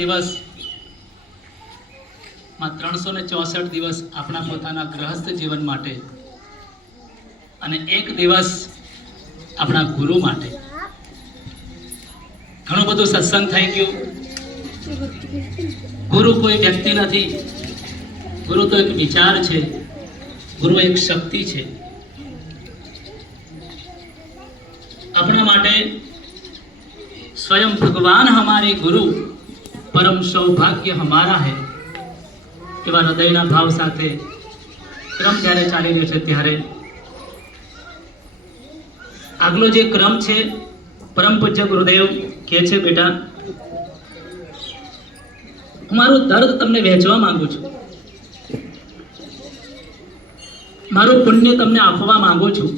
દિવસ માં 364 દિવસ આપણા પોતાના ગૃહસ્થ જીવન માટે અને એક દિવસ આપણા ગુરુ માટે. ઘણું બધું સત્સંગ થઈ ગયું. ગુરુ કોઈ વ્યક્તિ નથી, ગુરુ તો એક વિચાર છે, ગુરુ એક શક્તિ છે. अपना माटे स्वयं भगवान हमारे गुरु, परम सौभाग्य हमारा है. एवा हृदयना भाव साथे क्रम જ્યારે ચાલી રહ્યો છે ત્યારે આગલો જે ક્રમ છે પરમ પૂજ્ય ગુરુદેવ કહે છે, બેટા હું મારું દર્દ તમને વહેંચવા માંગુ છું, મારું પુણ્ય તમને આપવા માંગુ છું,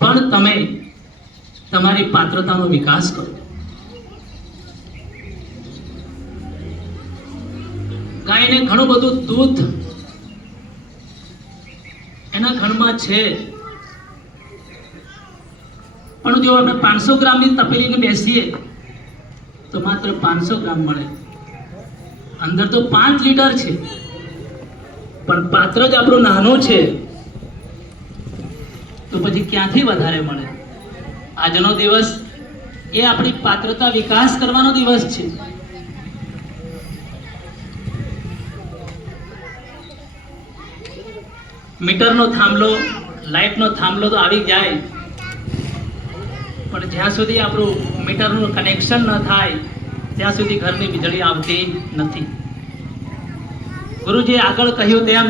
પણ તમે તમારી પાત્રતાનો વિકાસ કરો. ગાયને ઘણું બધું દૂધ એના ઘરમાં છે, પણ જો આપણે 500 ગ્રામની તપેલીને બેસીએ તો માત્ર 500 ગ્રામ મળે. અંદર તો 5 લીટર છે, પણ પાત્ર જ આપણું નાનું છે, તો પછી ક્યાંથી વધારે મળે? આજનો દિવસ એ આપણી પાત્રતા વિકાસ કરવાનો દિવસ છે. મીટરનો થાંભલો, લાઇટનો થાંભલો તો આવી જાય, પણ જ્યાં સુધી આપણું મીટરનું કનેક્શન ન થાય ત્યાં સુધી ઘરની વીજળી આવતી નથી. ગુરુજીએ આગળ કહ્યું તેમ